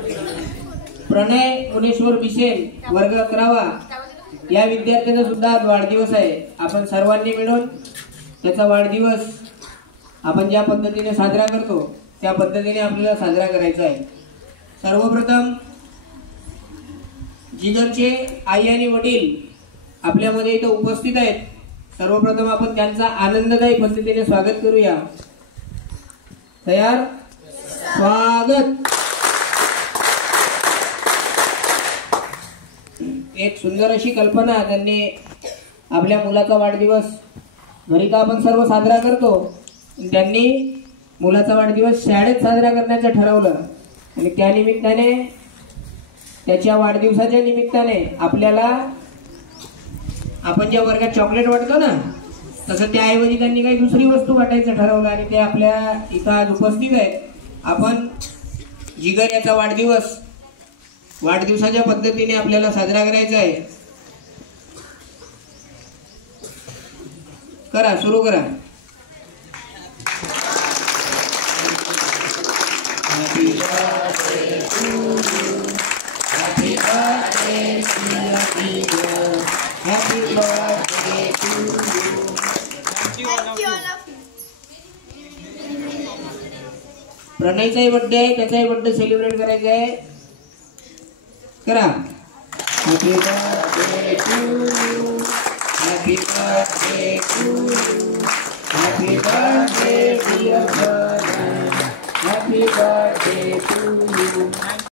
प्रणय Muneshwar Bissell वर्ग 11वा या विद्यार्थ्याचा सुद्धा आज वाढदिवस आहे। आपण सर्वांनी मिळून त्याचा वाढदिवस आपण ज्या पद्धतीने साजरा करतो त्या पद्धतीने आपल्याला साजरा करायचा आहे। सर्वप्रथम जिगरचे आई आणि वडील आपल्यामध्ये इथे उपस्थित आहेत। सर्वप्रथम आपण त्यांचा आनंददायी पद्धतीने स्वागत करूया। तयार? स्वागत। एक सुंदर अशी कल्पना त्यांनी आपल्या मुलाचा वाढदिवस घरी तर आपण सर्व साजरा करतो, त्यांनी मुलाचा वाढदिवस शाळेत साजरा करण्याचं ठरवलं आणि त्या निमित्ताने त्याच्या वाढदिवसाच्या निमित्ताने आपल्याला आपण ज्या वर्गात चॉकलेट वाटतो ना तसं त्याऐवजी त्यांनी काही दुसरी वस्तू वाटायचं ठरवलं आणि ते आपल्या इथं आज उपस्थित आहेत। आपण जिगर याचा वाढदिवसाच्या पद्धतीने आपल्याला साजरा करायचा आहे। करा, सुरू करा। Happy birthday to you. Happy birthday dear Jigar. Happy birthday to you. Thank you all of you. प्रणयचाही बर्थडे आहे, त्याचाही बर्थडे सेलिब्रेट करायचा आहे। करा। Happy birthday to you. Happy birthday to you. Happy birthday dear brother. Happy birthday to you.